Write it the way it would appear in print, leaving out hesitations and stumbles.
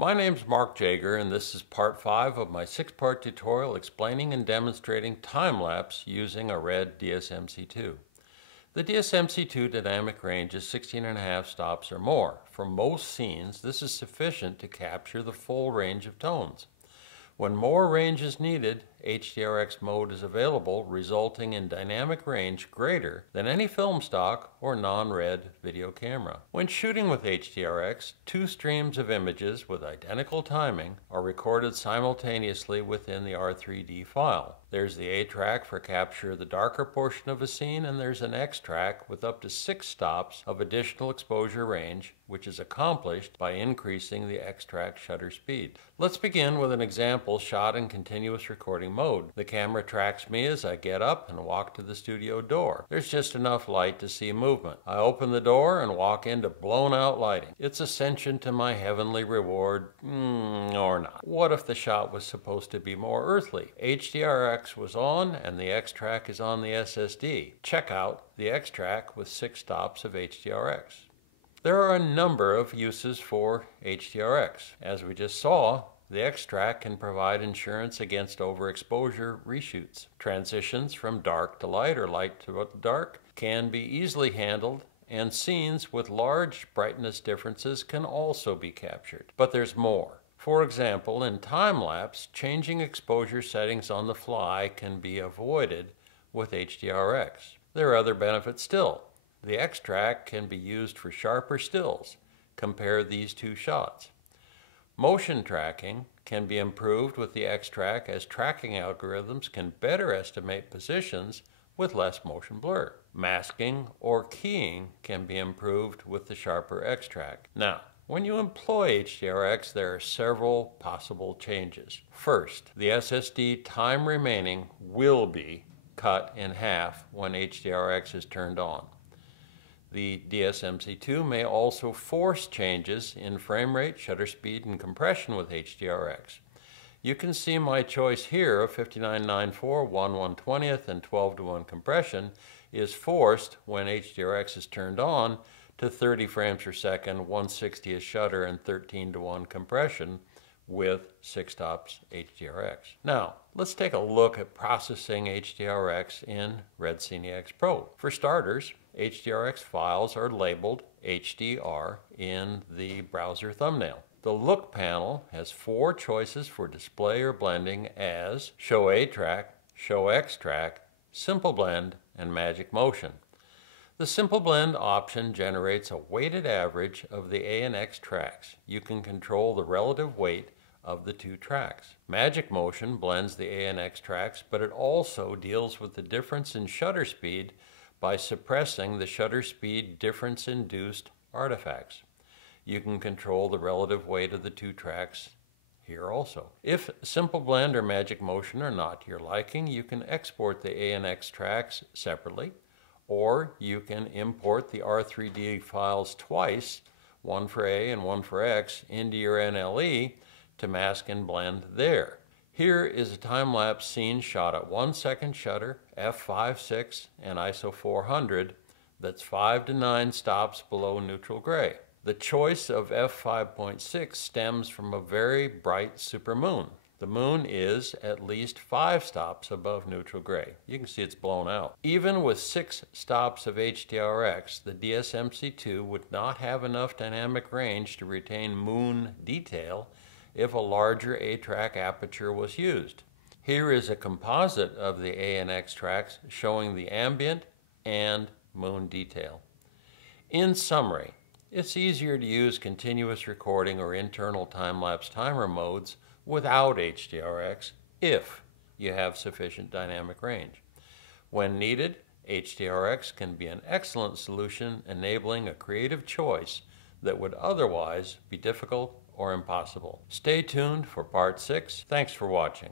My name's Mark Jager, and this is part 5 of my 6-part tutorial explaining and demonstrating time-lapse using a Red DSMC2. The DSMC2 dynamic range is 16.5 stops or more. For most scenes, this is sufficient to capture the full range of tones. When more range is needed, HDRx mode is available, resulting in dynamic range greater than any film stock or non-red video camera. When shooting with HDRx, 2 streams of images with identical timing are recorded simultaneously within the R3D file. There's the A track for capture of the darker portion of a scene, and there's an X track with up to 6 stops of additional exposure range, which is accomplished by increasing the X track shutter speed. Let's begin with an example shot in continuous recording mode. The camera tracks me as I get up and walk to the studio door. There's just enough light to see movement. I open the door and walk into blown out lighting. It's ascension to my heavenly reward, or not. What if the shot was supposed to be more earthly? HDRx was on and the X track is on the SSD. Check out the X track with 6 stops of HDRx. There are a number of uses for HDRx. As we just saw, the X track can provide insurance against overexposure reshoots. Transitions from dark to light or light to dark can be easily handled, and scenes with large brightness differences can also be captured. But there's more. For example, in time-lapse, changing exposure settings on the fly can be avoided with HDRx. There are other benefits still. The X track can be used for sharper stills. Compare these 2 shots. Motion tracking can be improved with the X track, as tracking algorithms can better estimate positions with less motion blur. Masking or keying can be improved with the sharper X track. Now, when you employ HDRx, there are several possible changes. First, the SSD time remaining will be cut in half when HDRx is turned on. The DSMC2 may also force changes in frame rate, shutter speed, and compression with HDRx. You can see my choice here of 59.94, 1/120th, and 12:1 compression is forced when HDRx is turned on to 30 frames per second, 1/60th shutter, and 13:1 compression with 6 stops HDRx. Now, let's take a look at processing HDRx in Red DSMC2 Pro. For starters, HDRx files are labeled HDR in the browser thumbnail. The look panel has 4 choices for display or blending as Show A Track, Show X Track, Simple Blend, and Magic Motion. The Simple Blend option generates a weighted average of the A and X tracks. You can control the relative weight of the 2 tracks. Magic Motion blends the A and X tracks, but it also deals with the difference in shutter speed by suppressing the shutter speed difference-induced artifacts. You can control the relative weight of the 2 tracks here also. If Simple Blend or Magic Motion are not to your liking, you can export the A and X tracks separately, or you can import the R3D files twice, one for A and one for X, into your NLE to mask and blend there. Here is a time-lapse scene shot at 1 second shutter, f5.6, and ISO 400 that's 5 to 9 stops below neutral gray. The choice of f5.6 stems from a very bright supermoon. The moon is at least 5 stops above neutral gray. You can see it's blown out. Even with 6 stops of HDRx, the DSMC2 would not have enough dynamic range to retain moon detail if a larger A-track aperture was used. Here is a composite of the A and X tracks showing the ambient and moon detail. In summary, it's easier to use continuous recording or internal time-lapse timer modes without HDRx if you have sufficient dynamic range. When needed, HDRx can be an excellent solution, enabling a creative choice that would otherwise be difficult or impossible. Stay tuned for part 6. Thanks for watching.